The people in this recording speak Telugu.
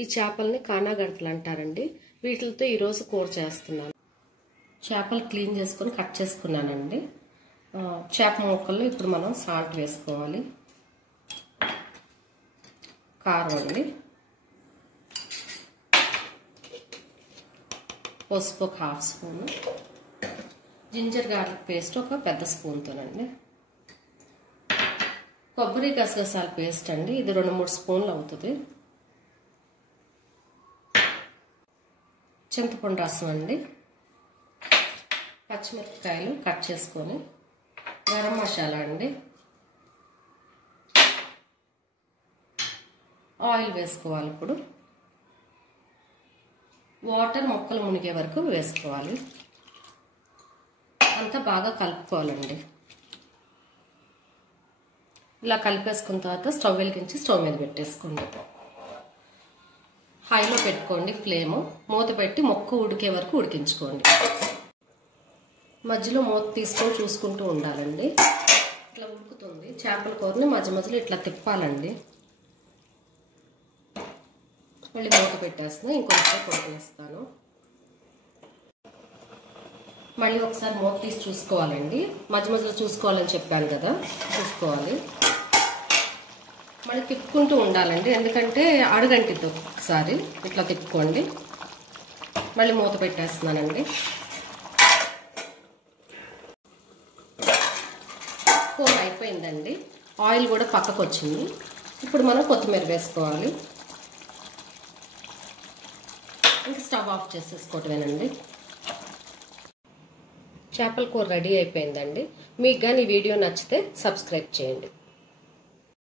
ఈ చేపల్ని కానాగడతలు అంటారండి. వీటితో ఈరోజు కూర చేస్తున్నాను. చేపలు క్లీన్ చేసుకొని కట్ చేసుకున్నానండి. చేప ముక్కల్లో ఇప్పుడు మనం సాల్ట్ వేసుకోవాలి. కారం అండి, పసుపు ఒక half spoon, ginger garlic paste ఒక పెద్ద స్పూన్తోనండి, కొబ్బరి గసగసాల పేస్ట్ అండి, ఇది 2-3 స్పూన్లు అవుతుంది, చింతపండు రసం అండి, పచ్చిమిరపకాయలు కట్ చేసుకొని, గరం మసాలా అండి, ఆయిల్ వేసుకోవాలి. ఇప్పుడు వాటర్ ముక్కలు మునిగే వరకు వేసుకోవాలి. అంతా బాగా కలుపుకోవాలండి. ఇలా కలిపేసుకున్న తర్వాత స్టవ్ వెలిగించి స్టవ్ మీద పెట్టేసుకోండి. హైలో పెట్టుకోండి ఫ్లేమ్. మూత పెట్టి ముక్క ఉడికే వరకు ఉడికించుకోండి. మధ్యలో మూత తీసుకొని చూసుకుంటూ ఉండాలండి. ఇట్లా ఉడుకుతుంది. చేపల కూరని మధ్య మధ్యలో ఇట్లా తిప్పాలండి. మళ్ళీ మూత పెట్టేస్తాను. ఇంకొకసారి ఉడికిస్తాను. మళ్ళీ ఒకసారి మూత తీసి చూసుకోవాలండి. మధ్య మధ్యలో చూసుకోవాలని చెప్పాను కదా, చూసుకోవాలి. మళ్ళీ తిప్పుకుంటూ ఉండాలండి, ఎందుకంటే అడుగంటితో ఒకసారి ఇట్లా తిప్పుకోండి. మళ్ళీ మూత పెట్టేస్తున్నానండి. కూర అయిపోయిందండి. ఆయిల్ కూడా పక్కకు వచ్చింది. ఇప్పుడు మనం కొత్తిమీర వేసుకోవాలి. ఇంకా స్టవ్ ఆఫ్ చేసేసుకోవటమేనండి. చేపల కూర రెడీ అయిపోయిందండి. మీకు కానీ ఈ వీడియో నచ్చితే సబ్స్క్రైబ్ చేయండి.